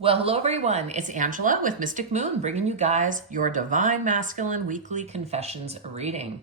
Well, hello everyone. It's Angela with Mystic Moon, bringing you guys your Divine Masculine Weekly Confessions reading.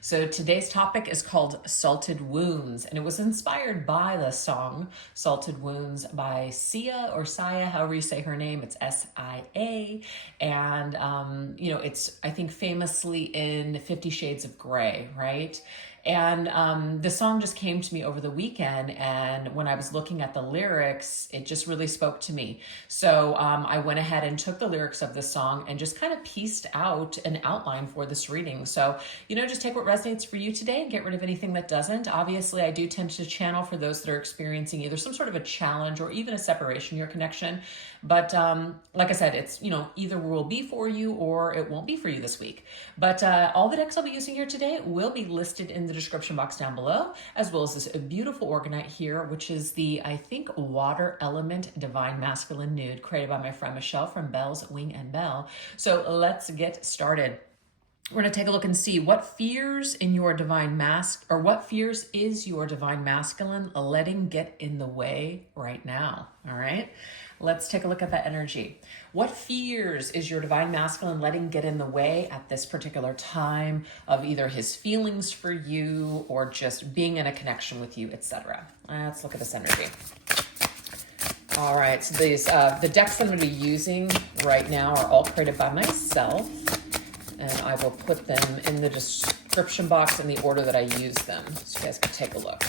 So today's topic is called Salted Wounds, and it was inspired by the song Salted Wounds by Sia or Saya, however you say her name. It's S-I-A. And, it's, I think, famously in 50 Shades of Grey, right? And the song just came to me over the weekend, and when I was looking at the lyrics, it just really spoke to me. So I went ahead and took the lyrics of the song and just kind of pieced out an outline for this reading. So, just take what resonates for you today and get rid of anything that doesn't. Obviously, I do tend to channel for those that are experiencing either some sort of a challenge or even a separation in your connection. But like I said, it's, either will be for you or it won't be for you this week. But all the decks I'll be using here today will be listed in the description box down below, as well as this beautiful Orgonite here, which is the, I think, Water Element Divine Masculine Nude, created by my friend Michelle from Belle's Wing and Bell. So let's get started. We're going to take a look and see what fears in your divine what fears is your divine masculine letting get in the way right now. All right. Let's take a look at that energy. What fears is your divine masculine letting get in the way at this particular time of either his feelings for you or just being in a connection with you, etc. Let's look at this energy. All right, so these the decks I'm going to be using right now are all created by myself, and I will put them in the description box in the order that I use them, so you guys can take a look.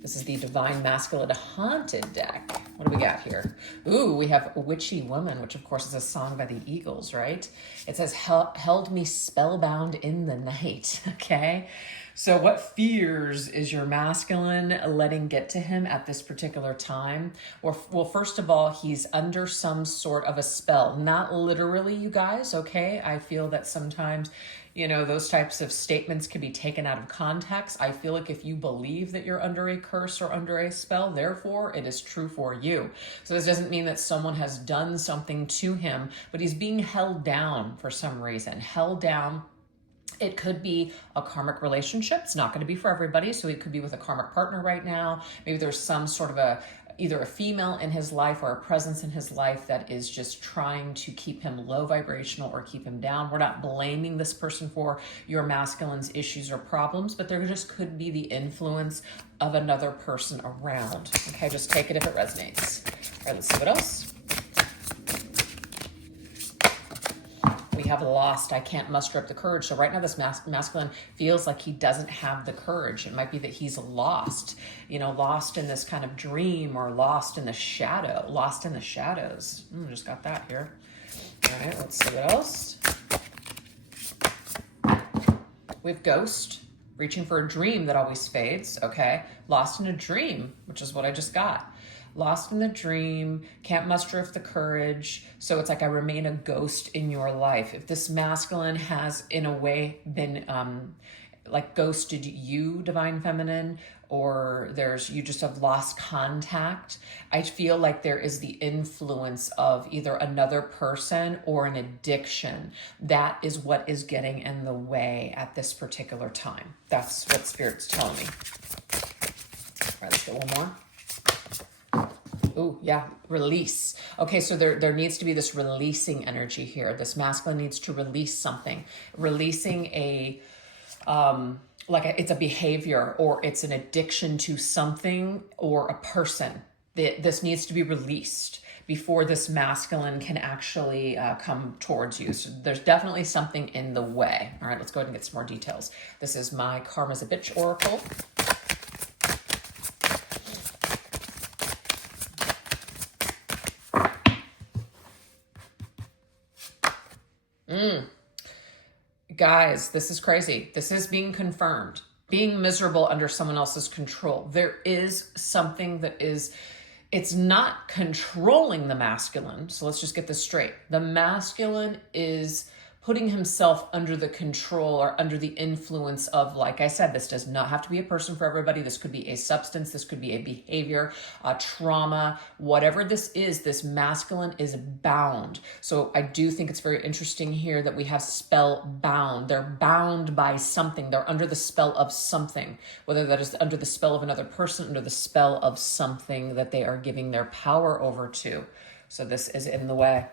This is the Divine Masculine Haunted deck. What do we got here? Ooh, we have Witchy Woman, which of course is a song by the Eagles, right? It says, held me spellbound in the night, okay? So what fears is your masculine letting get to him at this particular time? Well, first of all, he's under some sort of a spell. Not literally, you guys, okay? I feel that sometimes, those types of statements can be taken out of context. I feel like if you believe that you're under a curse or under a spell, therefore it is true for you. So this doesn't mean that someone has done something to him, but he's being held down for some reason. Held down. It could be a karmic relationship. It's not going to be for everybody. So it could be with a karmic partner right now. Maybe there's some sort of either a female in his life or a presence in his life that is just trying to keep him low vibrational or keep him down. We're not blaming this person for your masculine's issues or problems, but there just could be the influence of another person around. Okay, just take it if it resonates. All right, let's see what else. We have lost. I can't muster up the courage. So right now this masculine feels like he doesn't have the courage. It might be that he's lost, lost in this kind of dream or lost in the shadow, lost in the shadows. Just got that here. All right, let's see what else. We have ghost, reaching for a dream that always fades. Okay, lost in a dream, which is what I just got. Lost in the dream, can't muster up the courage. So it's like I remain a ghost in your life. If this masculine has in a way been like ghosted you, divine feminine, or you just have lost contact, I feel like there is the influence of either another person or an addiction. That is what is getting in the way at this particular time. That's what Spirit's telling me. All right, let's get one more. Oh, yeah, release. Okay, so there needs to be this releasing energy here. This masculine needs to release something. Releasing it's a behavior or it's an addiction to something or a person. This needs to be released before this masculine can actually come towards you. So there's definitely something in the way. All right, let's go ahead and get some more details. This is my Karma's a Bitch Oracle. Guys, this is crazy. This is being confirmed. Being miserable under someone else's control. There is something that it's not controlling the masculine. So let's just get this straight. The masculine is putting himself under the control or under the influence of, like I said, this does not have to be a person for everybody. This could be a substance. This could be a behavior, a trauma, whatever this is, this masculine is bound. So I do think it's very interesting here that we have spell bound. They're bound by something. They're under the spell of something, whether that is under the spell of another person, under the spell of something that they are giving their power over to. So this is in the way.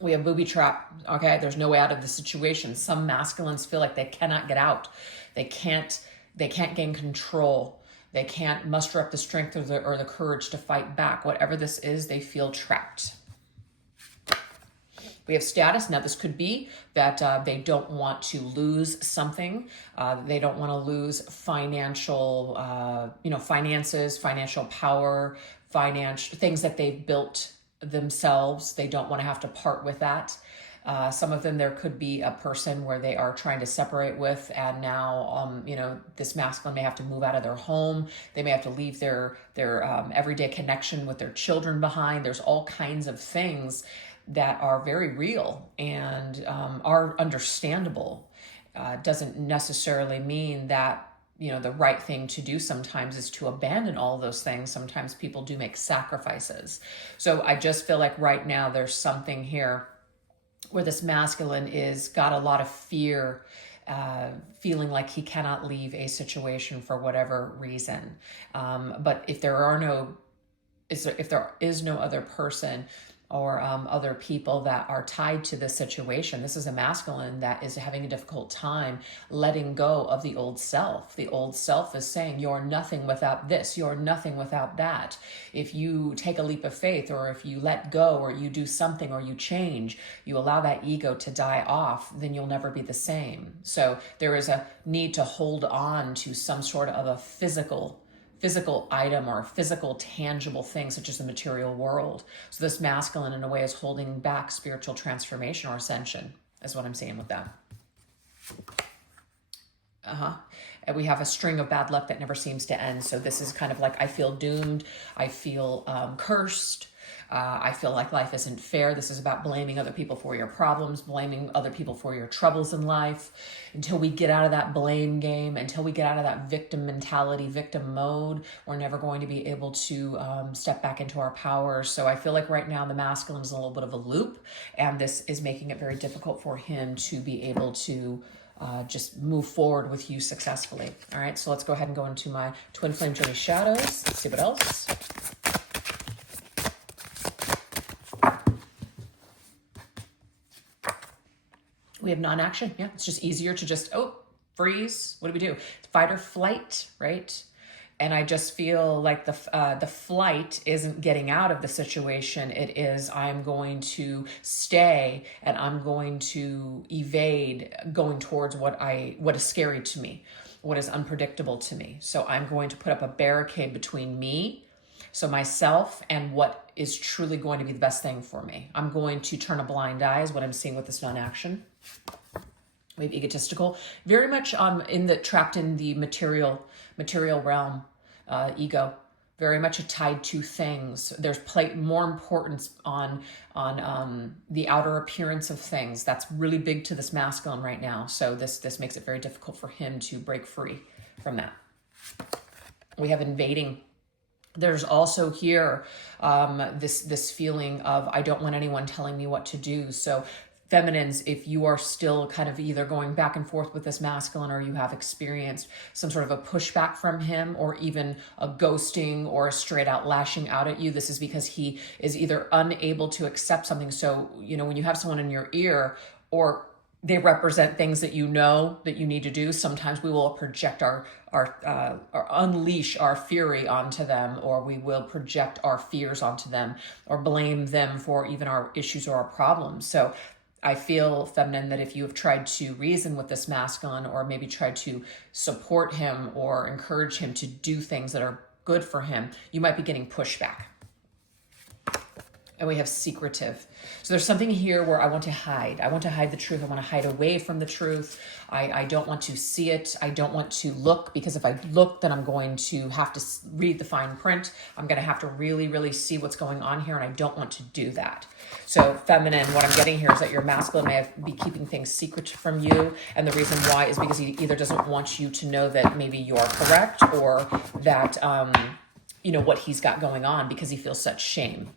We have booby trap. Okay, there's no way out of the situation. Some masculines feel like they cannot get out. They can't gain control. They can't muster up the strength or the courage to fight back. Whatever this is, they feel trapped. We have status. Now, this could be that they don't want to lose something. They don't want to lose financial, finances, financial power, things that they've built themselves. They don't want to have to part with that. Some of them, there could be a person where they are trying to separate with, and now, this masculine may have to move out of their home. They may have to leave their everyday connection with their children behind. There's all kinds of things that are very real and are understandable. Doesn't necessarily mean that the right thing to do sometimes is to abandon all those things. Sometimes people do make sacrifices. So I just feel like right now there's something here where this masculine is got a lot of fear, feeling like he cannot leave a situation for whatever reason. But if there is no other person or other people that are tied to this situation, this is a masculine that is having a difficult time letting go of the old self. The old self is saying, you're nothing without this, you're nothing without that. If you take a leap of faith, or if you let go, or you do something, or you change, you allow that ego to die off, then you'll never be the same. So there is a need to hold on to some sort of a physical item or physical tangible thing, such as the material world. So this masculine in a way is holding back spiritual transformation or ascension, is what I'm saying with that. And we have a string of bad luck that never seems to end. So this is kind of like, I feel doomed. I feel cursed. I feel like life isn't fair. This is about blaming other people for your problems, blaming other people for your troubles in life. Until we get out of that blame game, until we get out of that victim mentality, victim mode, we're never going to be able to step back into our power. So I feel like right now the masculine is in a little bit of a loop, and this is making it very difficult for him to be able to just move forward with you successfully. All right, so let's go ahead and go into my twin flame journey shadows. Let's see what else. We have non-action. Yeah, it's just easier to just, freeze. What do we do? Fight or flight, right? And I just feel like the flight isn't getting out of the situation. It is, I'm going to stay and I'm going to evade going towards what is scary to me, what is unpredictable to me. So I'm going to put up a barricade between me, so myself, and what is truly going to be the best thing for me. I'm going to turn a blind eye, is what I'm seeing with this non-action. We have egotistical, very much trapped in the material realm, ego, very much tied to things. There's more importance on the outer appearance of things. That's really big to this masculine right now. So this makes it very difficult for him to break free from that. We have invading. There's also here this feeling of, I don't want anyone telling me what to do. So feminines, if you are still kind of either going back and forth with this masculine, or you have experienced some sort of a pushback from him, or even a ghosting or a straight out lashing out at you, this is because he is either unable to accept something. So, when you have someone in your ear, or they represent things that you know that you need to do, sometimes we will project our unleash our fury onto them, or we will project our fears onto them, or blame them for even our issues or our problems. So I feel, feminine, that if you have tried to reason with this masculine, or maybe tried to support him or encourage him to do things that are good for him, you might be getting pushback. And we have secretive. So there's something here where I want to hide. I want to hide the truth. I want to hide away from the truth. I don't want to see it. I don't want to look, because if I look, then I'm going to have to read the fine print. I'm going to have to really, really see what's going on here, and I don't want to do that. So feminine, what I'm getting here is that your masculine may be keeping things secret from you. And the reason why is because he either doesn't want you to know that maybe you are correct, or that, what he's got going on, because he feels such shame.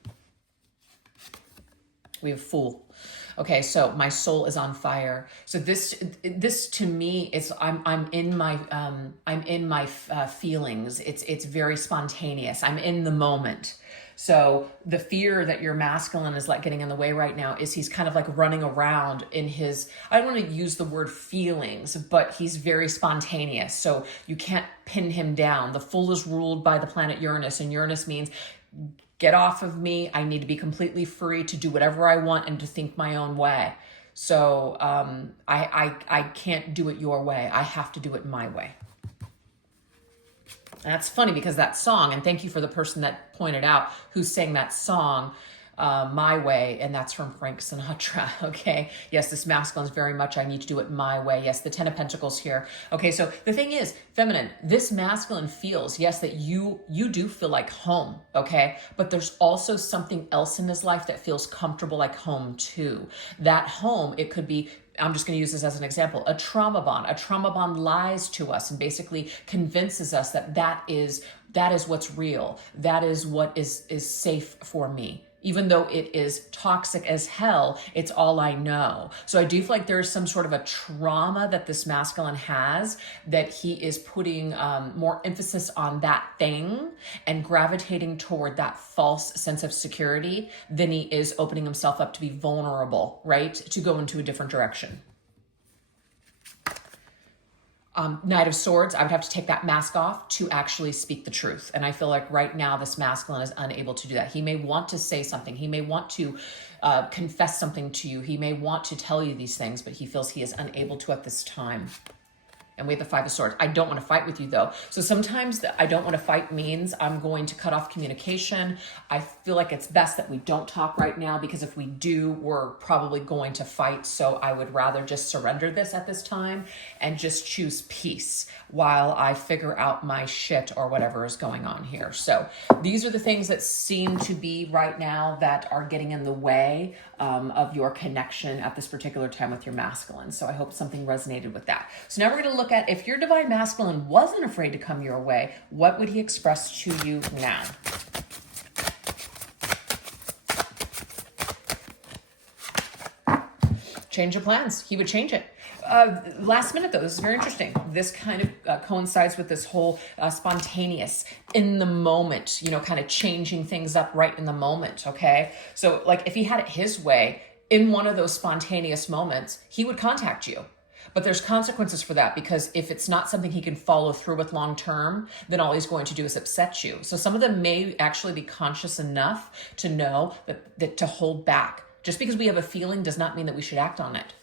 We have fool. Okay, so my soul is on fire. So this to me is, I'm in my feelings. It's very spontaneous. I'm in the moment. So the fear that your masculine is like getting in the way right now is he's kind of like running around in his, I don't want to use the word feelings, but he's very spontaneous. So you can't pin him down. The Fool is ruled by the planet Uranus, and Uranus means get off of me. I need to be completely free to do whatever I want and to think my own way. So I can't do it your way. I have to do it my way. And that's funny because that song, and thank you for the person that pointed out who sang that song, My Way, and that's from Frank Sinatra, okay? Yes, this masculine is very much, I need to do it my way. Yes, the 10 of Pentacles here. Okay, so the thing is, feminine, this masculine feels, yes, that you do feel like home, okay? But there's also something else in his life that feels comfortable like home too. That home, it could be, I'm just going to use this as an example, a trauma bond. A trauma bond lies to us and basically convinces us that that is what's real. That is what is safe for me. Even though it is toxic as hell, it's all I know. So I do feel like there's some sort of a trauma that this masculine has, that he is putting more emphasis on that thing and gravitating toward that false sense of security than he is opening himself up to be vulnerable, right? To go into a different direction. Knight of Swords, I would have to take that mask off to actually speak the truth. And I feel like right now this masculine is unable to do that. He may want to say something. He may want to confess something to you. He may want to tell you these things, but he feels he is unable to at this time. And we have the Five of Swords. I don't want to fight with you though. So sometimes the I don't want to fight means I'm going to cut off communication. I feel like it's best that we don't talk right now, because if we do, we're probably going to fight. So I would rather just surrender this at this time and just choose peace while I figure out my shit or whatever is going on here. So these are the things that seem to be right now that are getting in the way of your connection at this particular time with your masculine. So I hope something resonated with that. So now we're going to look at, if your divine masculine wasn't afraid to come your way, what would he express to you now? Change of plans. He would change it. Last minute though, this is very interesting. This kind of coincides with this whole spontaneous, in the moment, you know, kind of changing things up right in the moment, okay? So like if he had it his way, in one of those spontaneous moments, he would contact you. But there's consequences for that, because if it's not something he can follow through with long term, then all he's going to do is upset you. So some of them may actually be conscious enough to know that to hold back. Just because we have a feeling does not mean that we should act on it.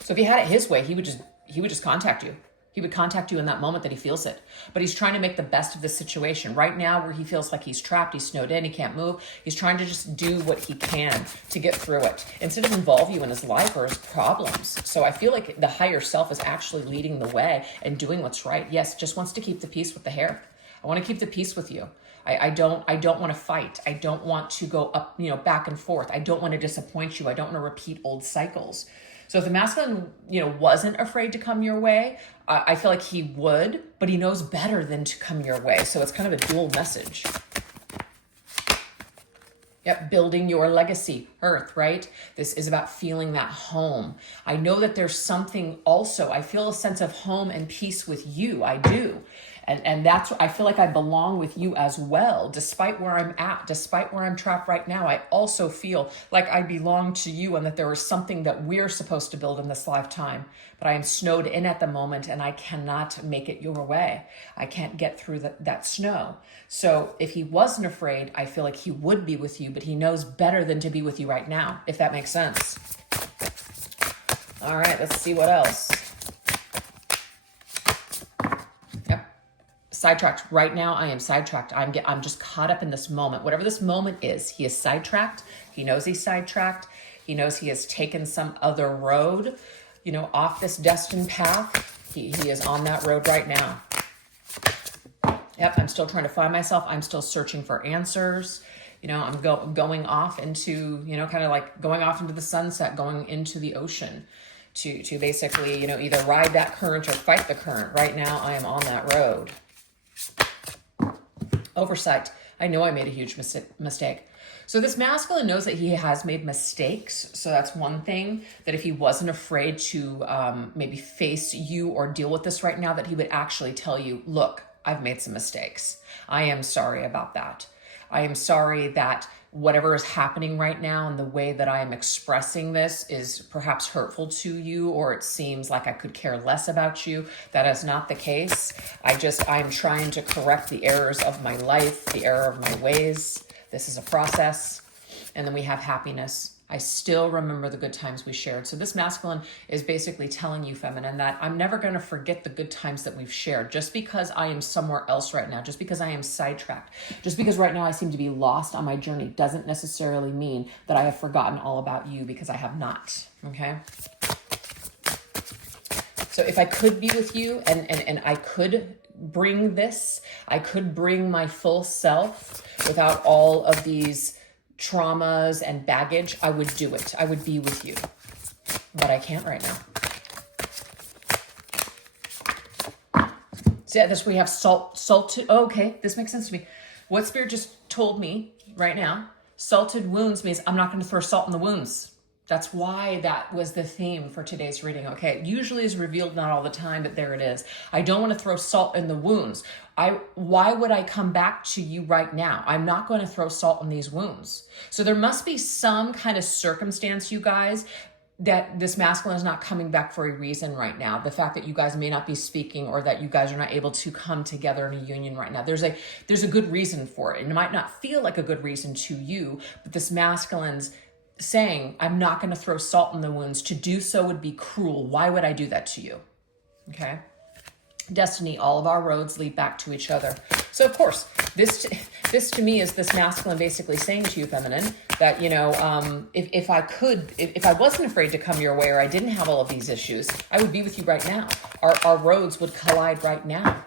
So if he had it his way, he would just contact you. He would contact you in that moment that he feels it. But he's trying to make the best of the situation. Right now, where he feels like he's trapped, he's snowed in, he can't move, he's trying to just do what he can to get through it, instead of involve you in his life or his problems. So I feel like the higher self is actually leading the way and doing what's right. Yes, just wants to keep the peace with the hair. I want to keep the peace with you. I don't want to fight. I don't want to go up, back and forth. I don't want to disappoint you. I don't want to repeat old cycles. So if the masculine, wasn't afraid to come your way, I feel like he would, but he knows better than to come your way. So it's kind of a dual message. Yep, building your legacy, Earth, right? This is about feeling that home. I know that there's something also, I feel a sense of home and peace with you. I do. And that's, I feel like I belong with you as well, despite where I'm at, despite where I'm trapped right now. I also feel like I belong to you, and that there is something that we're supposed to build in this lifetime. But I am snowed in at the moment, and I cannot make it your way. I can't get through that snow. So if he wasn't afraid, I feel like he would be with you, but he knows better than to be with you right now, if that makes sense. All right, let's see what else. Sidetracked. Right now, I am sidetracked. I'm just caught up in this moment. Whatever this moment is, he is sidetracked. He knows he's sidetracked. He knows he has taken some other road, off this destined path. He is on that road right now. Yep, I'm still trying to find myself. I'm still searching for answers. I'm going off into, kind of like going off into the sunset, going into the ocean to basically, either ride that current or fight the current. Right now, I am on that road. Oversight. I know I made a huge mistake. So this masculine knows that he has made mistakes. So that's one thing, that if he wasn't afraid to maybe face you or deal with this right now, that he would actually tell you, look, I've made some mistakes. I am sorry about that. I am sorry that whatever is happening right now and the way that I am expressing this is perhaps hurtful to you, or it seems like I could care less about you. That is not the case. I'm trying to correct the errors of my life, the error of my ways. This is a process. And then we have happiness. I still remember the good times we shared. So this masculine is basically telling you, feminine, that I'm never going to forget the good times that we've shared. Just because I am somewhere else right now, just because I am sidetracked, just because right now I seem to be lost on my journey doesn't necessarily mean that I have forgotten all about you, because I have not. Okay? So if I could be with you and I could bring this, I could bring my full self without all of these traumas and baggage, I would do it. I would be with you. But I can't right now. So this, we have salted. Oh, okay, this makes sense to me. What Spirit just told me right now, salted wounds means I'm not going to throw salt in the wounds. That's why that was the theme for today's reading. Okay, it usually is revealed, not all the time, but there it is. I don't want to throw salt in the wounds. Why would I come back to you right now? I'm not going to throw salt in these wounds. So there must be some kind of circumstance, you guys, that this masculine is not coming back for a reason right now. The fact that you guys may not be speaking, or that you guys are not able to come together in a union right now. There's a good reason for it. And it might not feel like a good reason to you, but this masculine's saying, I'm not going to throw salt in the wounds. To do so would be cruel. Why would I do that to you? Okay. Destiny, all of our roads lead back to each other. So of course, this to me is this masculine basically saying to you, feminine, that, if I wasn't afraid to come your way, or I didn't have all of these issues, I would be with you right now. Our roads would collide right now.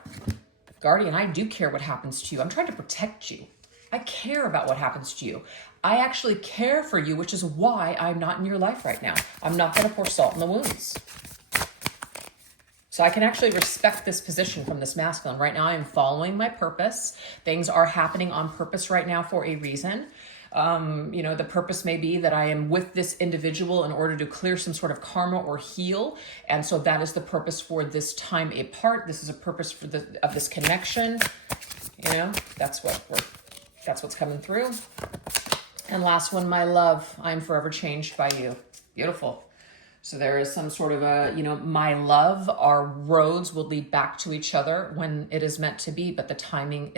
Guardian, I do care what happens to you. I'm trying to protect you. I care about what happens to you. I actually care for you, which is why I'm not in your life right now. I'm not going to pour salt in the wounds. So I can actually respect this position from this masculine. Right now, I'm following my purpose. Things are happening on purpose right now for a reason. The purpose may be that I am with this individual in order to clear some sort of karma or heal. And so that is the purpose for this time apart. This is a purpose for of this connection. That's what's coming through. And last one, my love, I'm forever changed by you. Beautiful. So there is some sort of my love, our roads will lead back to each other when it is meant to be, but the timing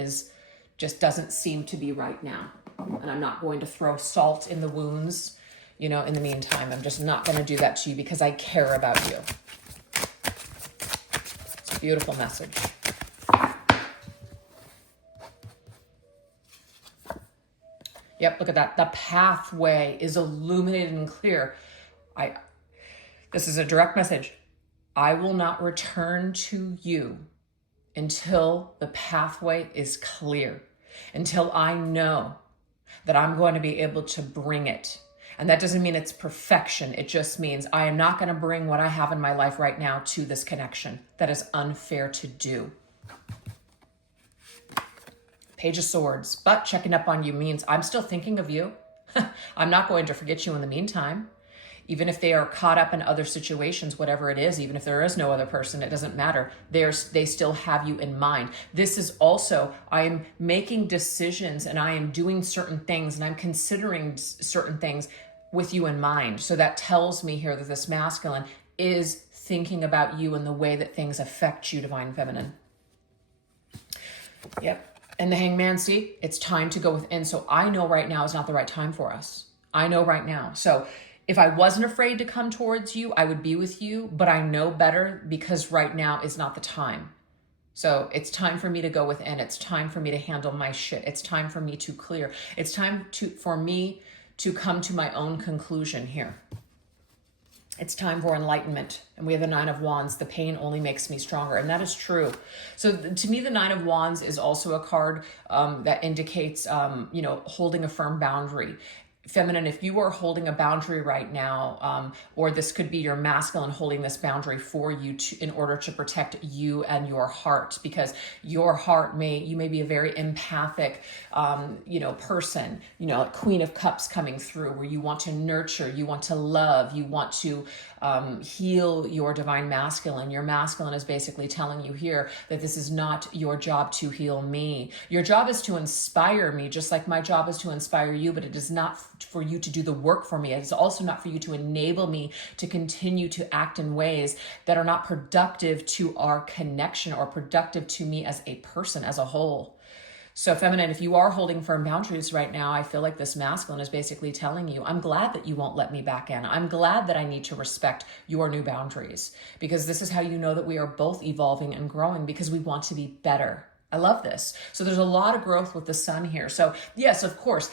just doesn't seem to be right now. And I'm not going to throw salt in the wounds, in the meantime. I'm just not going to do that to you because I care about you. It's a beautiful message. Yep, look at that. The pathway is illuminated and clear. This is a direct message. I will not return to you until the pathway is clear, until I know that I'm going to be able to bring it. And that doesn't mean it's perfection. It just means I am not going to bring what I have in my life right now to this connection. That is unfair to do. Page of Swords. But checking up on you means I'm still thinking of you. I'm not going to forget you in the meantime. Even if they are caught up in other situations, whatever it is, even if there is no other person, it doesn't matter. They still have you in mind. This is also, I am making decisions and I am doing certain things and I'm considering certain things with you in mind. So that tells me here that this masculine is thinking about you and the way that things affect you, divine feminine. Yep. And the Hangman, see, it's time to go within. So I know right now is not the right time for us. I know right now. So if I wasn't afraid to come towards you, I would be with you, but I know better because right now is not the time. So it's time for me to go within. It's time for me to handle my shit. It's time for me to clear. It's time for me to come to my own conclusion here. It's time for enlightenment. And we have the Nine of Wands. The pain only makes me stronger. And that is true. So to me, the Nine of Wands is also a card that indicates, holding a firm boundary. Feminine, if you are holding a boundary right now, or this could be your masculine holding this boundary for you in order to protect you and your heart, because your heart you may be a very empathic, person, like Queen of Cups coming through, where you want to nurture, you want to love, you want to heal your divine masculine. Your masculine is basically telling you here that this is not your job to heal me. Your job is to inspire me, just like my job is to inspire you, but it is not for you to do the work for me. It is also not for you to enable me to continue to act in ways that are not productive to our connection or productive to me as a person, as a whole. So feminine, if you are holding firm boundaries right now, I feel like this masculine is basically telling you, I'm glad that you won't let me back in. I'm glad that I need to respect your new boundaries, because this is how you know that we are both evolving and growing, because we want to be better. I love this. So there's a lot of growth with the sun here. So yes, of course,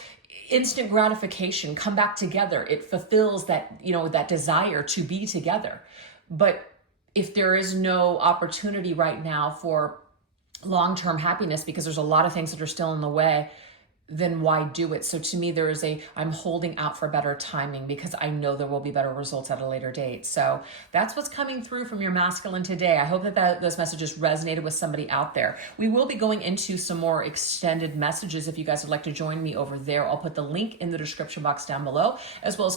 instant gratification, come back together. It fulfills that, that desire to be together. But if there is no opportunity right now for long-term happiness, because there's a lot of things that are still in the way, then why do it? So to me, I'm holding out for better timing, because I know there will be better results at a later date. So that's what's coming through from your masculine today. I hope that those messages resonated with somebody out there. We will be going into some more extended messages. If you guys would like to join me over there, I'll put the link in the description box down below, as well as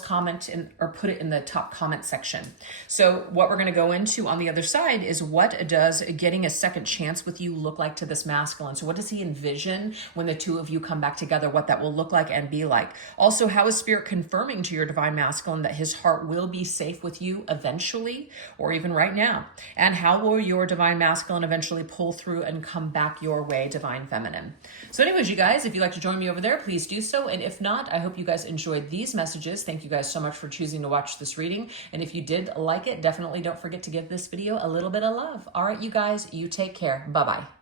or put it in the top comment section. So what we're going to go into on the other side is, what does getting a second chance with you look like to this masculine? So what does he envision when the two of you come back together, what that will look like and be like? Also, how is Spirit confirming to your divine masculine that his heart will be safe with you eventually, or even right now? And how will your divine masculine eventually pull through and come back your way, divine feminine? So anyways, you guys, if you'd like to join me over there, please do so. And if not, I hope you guys enjoyed these messages. Thank you guys so much for choosing to watch this reading. And if you did like it, definitely don't forget to give this video a little bit of love. All right, you guys, you take care. Bye-bye.